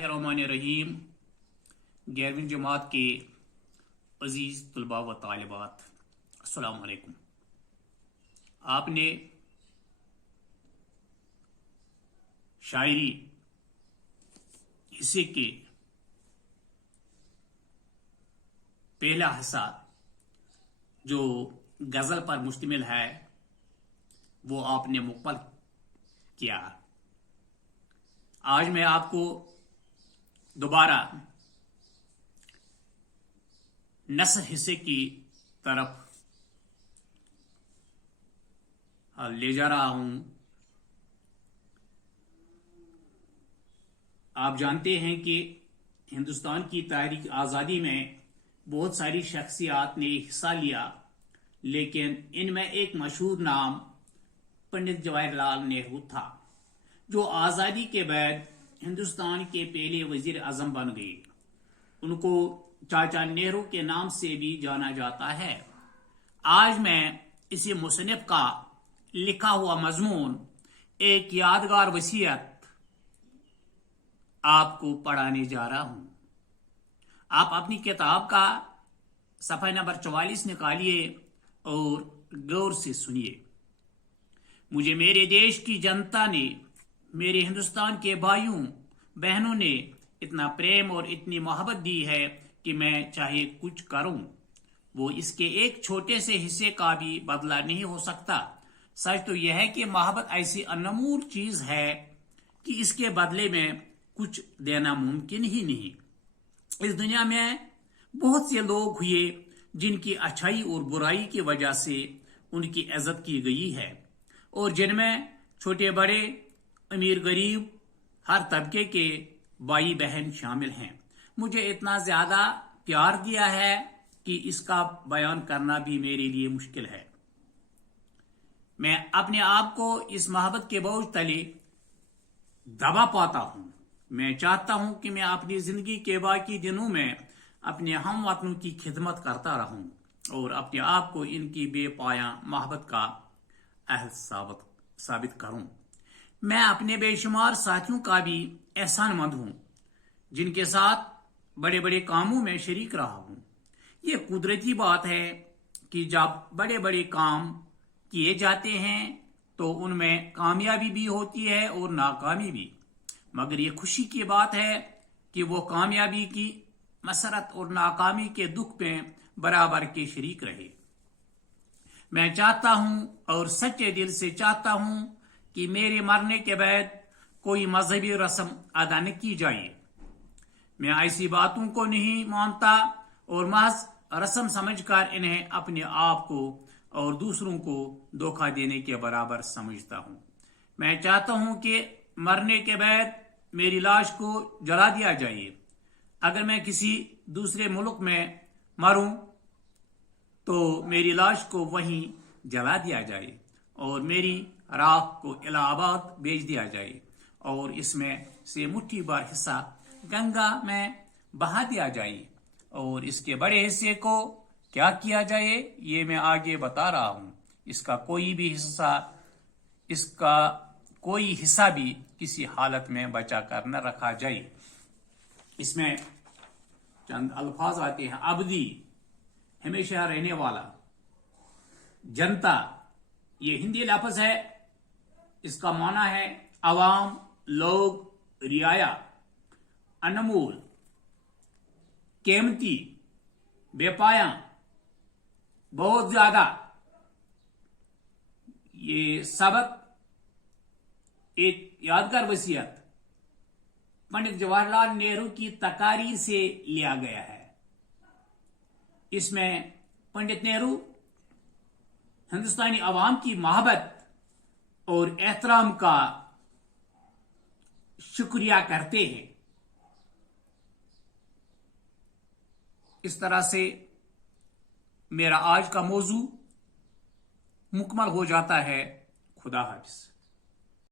बिस्मिल्लाहिर्रहमानिर्रहीम। 11वीं जमात के अजीज़ तलबा व तालिबात, अस्सलाम वालेकुम। आपने शायरी हिस्से के पहला हिस्सा जो गज़ल पर मुश्तमिल है वो आपने मुकम्मल किया। आज मैं आपको दोबारा नस्र हिस्से की तरफ ले जा रहा हूं। आप जानते हैं कि हिंदुस्तान की तहरीक आज़ादी में बहुत सारी शख्सियात ने हिस्सा लिया, लेकिन इनमें एक मशहूर नाम पंडित जवाहरलाल नेहरू था, जो आज़ादी के बाद हिंदुस्तान के पहले वजीर आजम बन गए। उनको चाचा नेहरू के नाम से भी जाना जाता है। आज मैं इसी मुसन्निफ का लिखा हुआ मजमून, एक यादगार वसीयत आपको पढ़ाने जा रहा हूं। आप अपनी किताब का सफ़ा नंबर 44 निकालिए और गौर से सुनिए। मुझे मेरे देश की जनता ने, मेरे हिंदुस्तान के भाइयों बहनों ने इतना प्रेम और इतनी मोहब्बत दी है कि मैं चाहे कुछ करूं, वो इसके एक छोटे से हिस्से का भी बदला नहीं हो सकता। सच तो यह है कि मोहब्बत ऐसी अनमोल चीज है कि इसके बदले में कुछ देना मुमकिन ही नहीं। इस दुनिया में बहुत से लोग हुए जिनकी अच्छाई और बुराई की वजह से उनकी इज्जत की गई है, और जिनमें छोटे बड़े, अमीर गरीब, हर तबके के भाई बहन शामिल हैं। मुझे इतना ज्यादा प्यार दिया है कि इसका बयान करना भी मेरे लिए मुश्किल है। मैं अपने आप को इस मोहब्बत के बोझ तले दबा पाता हूं। मैं चाहता हूं कि मैं अपनी जिंदगी के बाकी दिनों में अपने हम वतनों की खिदमत करता रहूं और अपने आप को इनकी बेपाया मोहब्बत का अहल साबित करूं। मैं अपने बेशुमार साथियों का भी एहसानमंद हूं, जिनके साथ बड़े बड़े कामों में शरीक रहा हूं। ये कुदरती बात है कि जब बड़े बड़े काम किए जाते हैं तो उनमें कामयाबी भी होती है और नाकामी भी, मगर ये खुशी की बात है कि वो कामयाबी की मसरत और नाकामी के दुख में बराबर के शरीक रहे। मैं चाहता हूं और सच्चे दिल से चाहता हूं कि मेरे मरने के बाद कोई मजहबी रस्म अदा न की जाए। मैं ऐसी बातों को नहीं मानता और महज रस्म समझकर इन्हें अपने आप को और दूसरों को धोखा देने के बराबर समझता हूं। मैं चाहता हूं कि मरने के बाद मेरी लाश को जला दिया जाए। अगर मैं किसी दूसरे मुल्क में मरूं तो मेरी लाश को वहीं जला दिया जाए और मेरी राख को इलाहाबाद भेज दिया जाए और इसमें से मुट्ठी भर हिस्सा गंगा में बहा दिया जाए, और इसके बड़े हिस्से को क्या किया जाए ये मैं आगे बता रहा हूं। इसका कोई हिस्सा भी किसी हालत में बचा कर न रखा जाए। इसमें चंद अल्फाज आते हैं। अबदी, हमेशा रहने वाला। जनता, ये हिंदी लफ्ज है, इसका माना है अवाम, लोग, रियाया। अनमोल, कीमती, बेपाया, बहुत ज्यादा। ये सबक एक यादगार वसीयत पंडित जवाहरलाल नेहरू की तकारीर से लिया गया है। इसमें पंडित नेहरू हिंदुस्तानी अवाम की मोहब्बत और एहतराम का शुक्रिया करते हैं। इस तरह से मेरा आज का मौजू मुकम्मल हो जाता है। खुदा हाफिज।